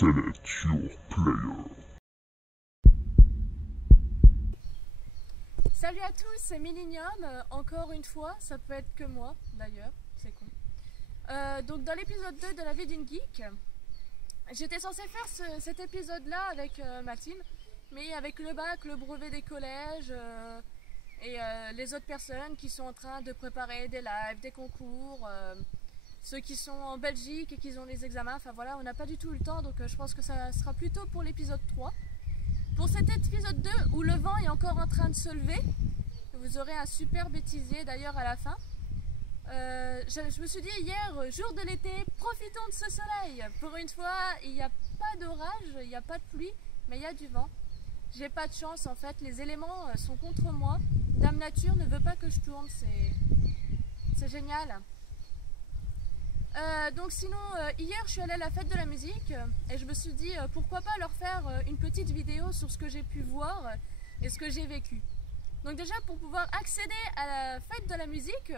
Select your player. Salut à tous, c'est Millenium, encore une fois, ça peut être que moi d'ailleurs, c'est con. Donc dans l'épisode 2 de la vie d'une geek, j'étais censée faire cet épisode là avec ma team, mais avec le bac, le brevet des collèges et les autres personnes qui sont en train de préparer des lives, des concours, ceux qui sont en Belgique et qui ont les examens, enfin voilà, on n'a pas du tout eu le temps, donc je pense que ça sera plutôt pour l'épisode 3. Pour cet épisode 2 où le vent est encore en train de se lever, vous aurez un super bêtisier d'ailleurs à la fin. Je me suis dit hier, jour de l'été, profitons de ce soleil. Pour une fois, il n'y a pas d'orage, il n'y a pas de pluie, mais il y a du vent. J'ai pas de chance en fait, les éléments sont contre moi. Dame Nature ne veut pas que je tourne, c'est génial. Donc sinon, hier je suis allée à la fête de la musique et je me suis dit pourquoi pas leur faire une petite vidéo sur ce que j'ai pu voir et ce que j'ai vécu. Donc déjà pour pouvoir accéder à la fête de la musique,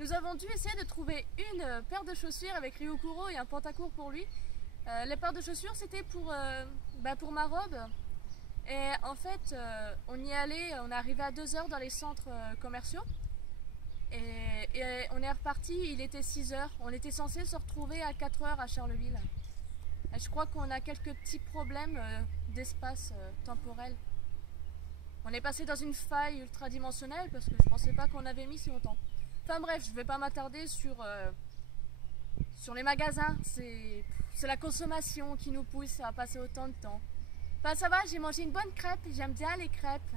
nous avons dû essayer de trouver une paire de chaussures avec Ryukuro et un pantacourt pour lui. Les paires de chaussures c'était pour ma robe. Et en fait on y allait, on est arrivé à 2 h dans les centres commerciaux. Et on est reparti, il était 6 h. On était censé se retrouver à 4 h à Charleville. Et je crois qu'on a quelques petits problèmes d'espace temporel. On est passé dans une faille ultradimensionnelle parce que je pensais pas qu'on avait mis si longtemps. Enfin bref, je vais pas m'attarder sur les magasins. C'est la consommation qui nous pousse à passer autant de temps. Enfin ça va, j'ai mangé une bonne crêpe, j'aime bien les crêpes.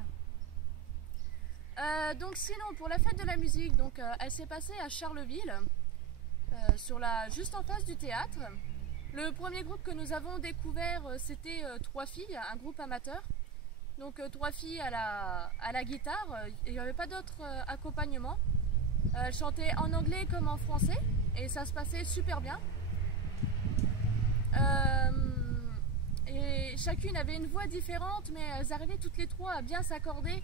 Donc sinon pour la fête de la musique, donc, elle s'est passée à Charleville, juste en face du théâtre. Le premier groupe que nous avons découvert c'était 3 filles, un groupe amateur. Donc 3 filles à la guitare, il n'y avait pas d'autre accompagnement. Elles chantaient en anglais comme en français et ça se passait super bien. Et chacune avait une voix différente mais elles arrivaient toutes les 3 à bien s'accorder.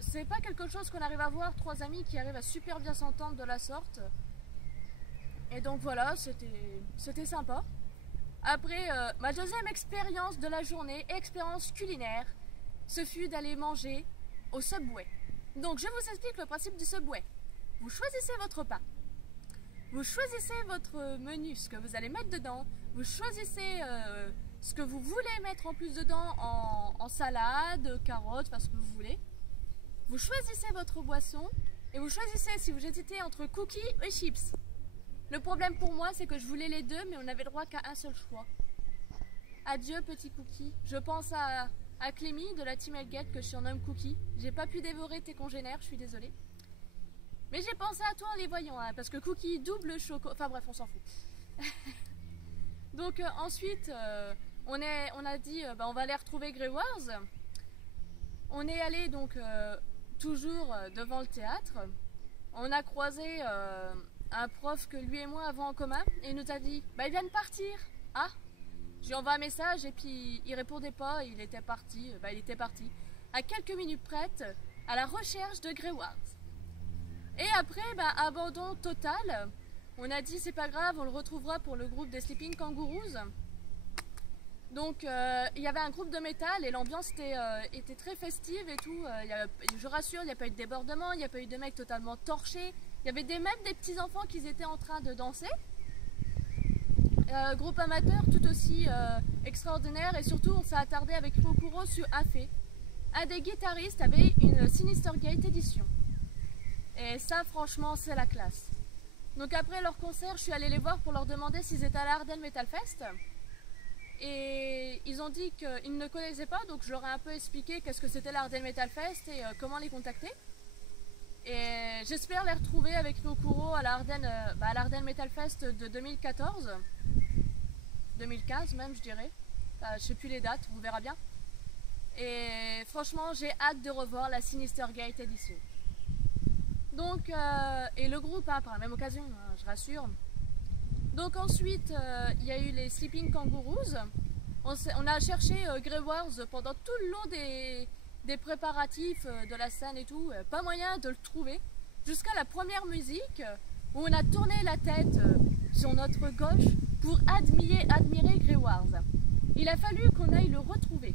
C'est pas quelque chose qu'on arrive à voir, 3 amis qui arrivent à super bien s'entendre de la sorte. Et donc voilà, c'était sympa. Après, ma deuxième expérience de la journée, expérience culinaire, ce fut d'aller manger au Subway. Donc je vous explique le principe du Subway. Vous choisissez votre repas. Vous choisissez votre menu, ce que vous allez mettre dedans. Vous choisissez ce que vous voulez mettre en plus dedans en salade, carottes, enfin ce que vous voulez. Vous choisissez votre boisson et vous choisissez si vous hésitez entre cookies et chips. Le problème pour moi c'est que je voulais les deux mais on n'avait le droit qu'à un seul choix. Adieu petit cookie. Je pense à Clémy de la team Hellgate que je surnomme Cookie. J'ai pas pu dévorer tes congénères, je suis désolée. Mais j'ai pensé à toi en les voyant hein, parce que Cookie double choco. Enfin bref on s'en fout. Donc ensuite on a dit on va aller retrouver Grey Wars. On est allé donc toujours devant le théâtre. On a croisé un prof que lui et moi avons en commun et il nous a dit il vient de partir. Ah, je lui envoie un message et puis il répondait pas, il était parti. Il était parti à quelques minutes près à la recherche de Grey Wars. Et après abandon total. On a dit c'est pas grave, on le retrouvera pour le groupe des Sleeping Kangaroos. Donc il y avait un groupe de métal et l'ambiance était très festive et tout. Je rassure, il n'y a pas eu de débordement, il n'y a pas eu de mecs totalement torchés. Il y avait même des petits enfants qui étaient en train de danser. Groupe amateur tout aussi extraordinaire et surtout on s'est attardé avec Ryukuro sur un fait. Un des guitaristes avait une Sinister Gate édition. Et ça franchement c'est la classe. Donc après leur concert, je suis allée les voir pour leur demander s'ils étaient à la Ardennes Metal Fest. Et ils ont dit qu'ils ne connaissaient pas, donc je leur ai un peu expliqué qu'est-ce que c'était la Ardennes Metal Fest et comment les contacter. Et j'espère les retrouver avec Ryukuro à la Ardennes Metal Fest de 2014. 2015 même je dirais. Je sais plus les dates, on verra bien. Et franchement j'ai hâte de revoir la Sinister Gate Edition. Donc, et le groupe, par la même occasion, je rassure. Donc ensuite, il y a eu les Sleeping Kangaroos. On a cherché Grey Wars pendant tout le long des préparatifs de la scène et tout. Pas moyen de le trouver. Jusqu'à la première musique, où on a tourné la tête sur notre gauche. pour admirer Grey Wars. Il a fallu qu'on aille le retrouver.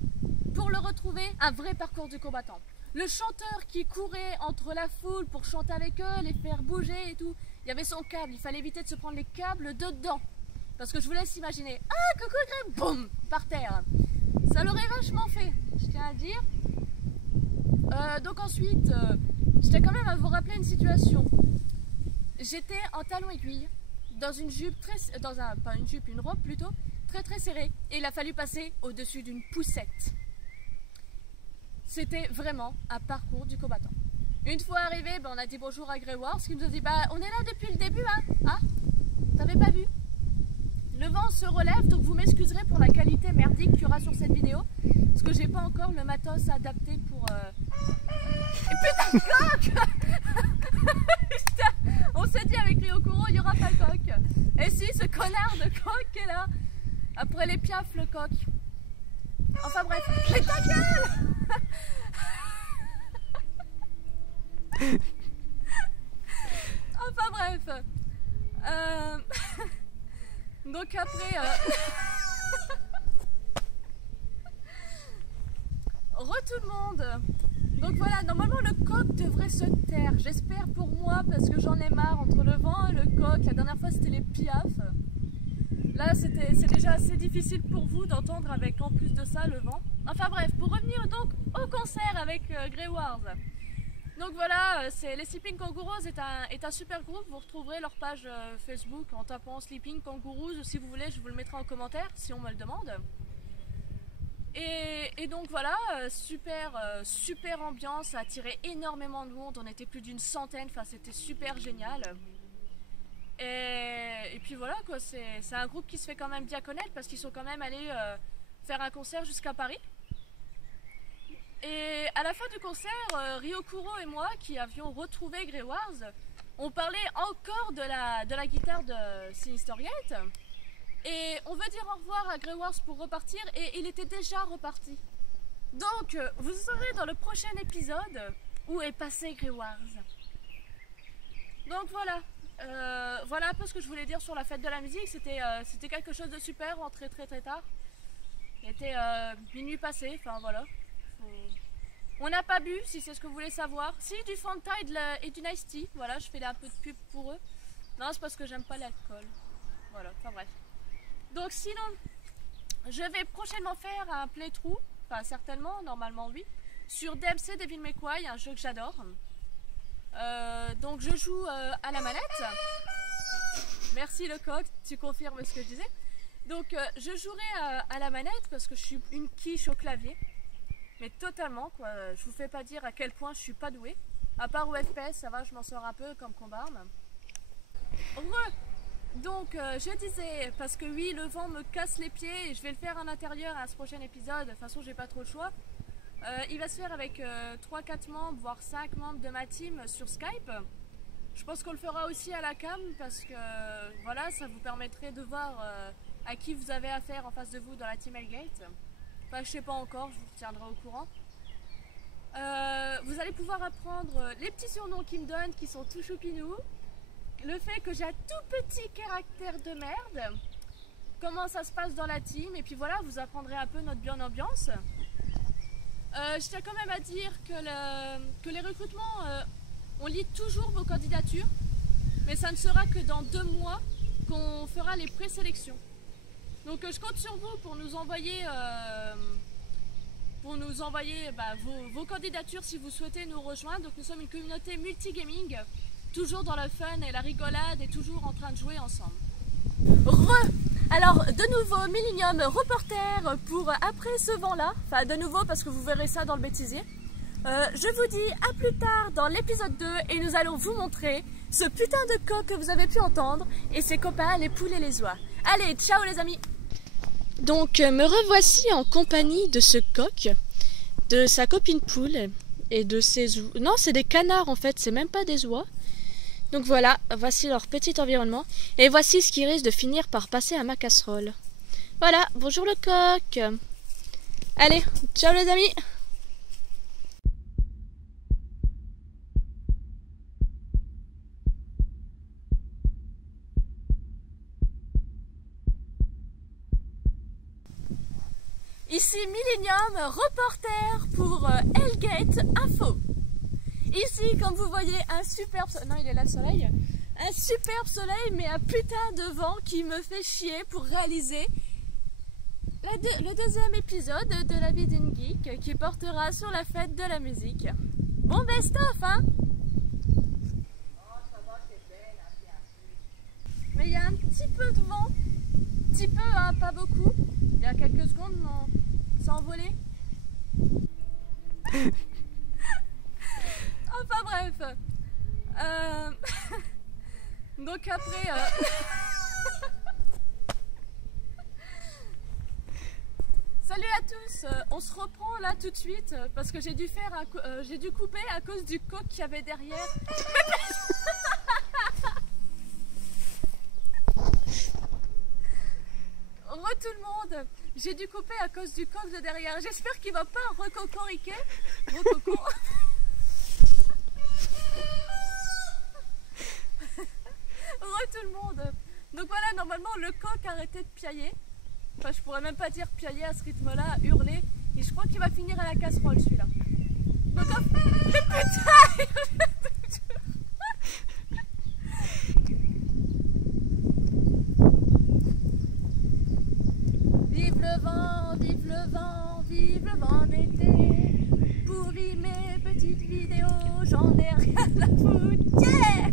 Pour le retrouver, un vrai parcours du combattant. Le chanteur qui courait entre la foule pour chanter avec eux, les faire bouger et tout. Il y avait son câble, il fallait éviter de se prendre les câbles dedans. Parce que je vous laisse imaginer. Ah, coucou Grey, boum, par terre. Ça l'aurait vachement fait, je tiens à dire. Donc ensuite, j'étais quand même à vous rappeler une situation. J'étais en talons aiguilles, dans une jupe très... pas une jupe, une robe plutôt, très serrée. Et il a fallu passer au-dessus d'une poussette. C'était vraiment un parcours du combattant. Une fois arrivé, on a dit bonjour à Grey Wars, qui nous a dit on est là depuis le début, hein. Ah, t'avais pas vu? Le vent se relève, donc vous m'excuserez pour la qualité merdique qu'il y aura sur cette vidéo, parce que j'ai pas encore le matos adapté pour... Et putain de coq. Putain, on s'est dit avec Ryokuro, il y aura pas le coq. Et si, ce connard de coq est là. Après les piafs, le coq. Enfin bref, mais ta gueule. Enfin bref. Donc après... tout le monde. Donc voilà, normalement le coq devrait se taire. J'espère pour moi parce que j'en ai marre entre le vent et le coq. La dernière fois c'était les piafs. Là c'est déjà assez difficile pour vous d'entendre avec en plus de ça le vent. Enfin bref, pour revenir donc au concert avec Grey Wars. Donc voilà, les Sleeping Kangaroos est un super groupe. Vous retrouverez leur page Facebook en tapant Sleeping Kangaroos. Si vous voulez, je vous le mettrai en commentaire si on me le demande. Et donc voilà, super ambiance, ça a attiré énormément de monde, on était plus d'une centaine, enfin c'était super génial. Et puis voilà quoi, c'est un groupe qui se fait quand même bien connaître parce qu'ils sont quand même allés faire un concert jusqu'à Paris. Et à la fin du concert, Ryokuro et moi qui avions retrouvé Grey Wars, on parlait encore de la guitare de Sinister Gate. Et on veut dire au revoir à Grey Wars pour repartir et il était déjà reparti. Donc vous saurez dans le prochain épisode où est passé Grey Wars. Donc voilà, voilà un peu ce que je voulais dire sur la fête de la musique. C'était quelque chose de super, rentré très tard. Il était minuit passé, enfin voilà. On n'a pas bu, si c'est ce que vous voulez savoir. Si, du Fanta et du Nice Tea, voilà, je fais un peu de pub pour eux. Non, c'est parce que j'aime pas l'alcool. Voilà, enfin bref. Donc sinon, je vais prochainement faire un playthrough, enfin certainement, normalement oui, sur DMC Devil May Cry, un jeu que j'adore. Donc je joue à la manette. Merci le coq, tu confirmes ce que je disais. Donc je jouerai à la manette parce que je suis une quiche au clavier. Mais totalement quoi, je vous fais pas dire à quel point je suis pas douée. À part au FPS, ça va, je m'en sors un peu comme combat. Donc je disais, parce que oui, le vent me casse les pieds et je vais le faire en intérieur à ce prochain épisode, de toute façon j'ai pas trop le choix. Il va se faire avec 3-4 membres, voire 5 membres de ma team sur Skype. Je pense qu'on le fera aussi à la cam parce que voilà, ça vous permettrait de voir à qui vous avez affaire en face de vous dans la team Hellgate. Enfin je sais pas encore, je vous tiendrai au courant. Vous allez pouvoir apprendre les petits surnoms qu'ils me donnent qui sont tout choupinous. Le fait que j'ai un tout petit caractère de merde, comment ça se passe dans la team, et puis voilà, vous apprendrez un peu notre bien ambiance. Je tiens quand même à dire que les recrutements, on lit toujours vos candidatures, mais ça ne sera que dans 2 mois qu'on fera les présélections. Donc je compte sur vous pour nous envoyer, vos candidatures si vous souhaitez nous rejoindre. Donc nous sommes une communauté multigaming. Toujours dans le fun et la rigolade et toujours en train de jouer ensemble. Alors de nouveau Millennium reporter pour après ce vent-là. Enfin de nouveau parce que vous verrez ça dans le bêtisier. Je vous dis à plus tard dans l'épisode 2 et nous allons vous montrer ce putain de coq que vous avez pu entendre et ses copains les poules et les oies. Allez, ciao les amis. Donc me revoici en compagnie de ce coq, de sa copine poule et de ses oies. Non, c'est des canards en fait, c'est même pas des oies. Donc voilà, voici leur petit environnement. Et voici ce qui risque de finir par passer à ma casserole. Voilà, bonjour le coq. Allez, ciao les amis. Ici Millennium, reporter pour Hellgate Info. Ici, comme vous voyez, un superbe... Non, il est là le soleil. Un superbe soleil, mais un putain de vent qui me fait chier pour réaliser le deuxième épisode de La vie d'une geek qui portera sur la fête de la musique. Bon best-of, hein? Mais il y a un petit peu de vent. Petit peu, hein, pas beaucoup. Il y a quelques secondes, non, ça a envolé. Enfin bref. Donc après... Salut à tous, on se reprend là tout de suite parce que j'ai dû couper à cause du coq qu'il y avait derrière. Tout le monde, j'ai dû couper à cause du coq de derrière. J'espère qu'il va pas recocoriquer. Rococo. Tout le monde. Donc voilà, normalement le coq a arrêté de piailler. Enfin, je pourrais même pas dire piailler à ce rythme-là, hurler. Et je crois qu'il va finir à la casserole celui-là. Donc mais putain. Vive le vent, vive le vent, vive le vent d'été. Pourri mes petites vidéos, j'en ai rien à foutre. Yeah.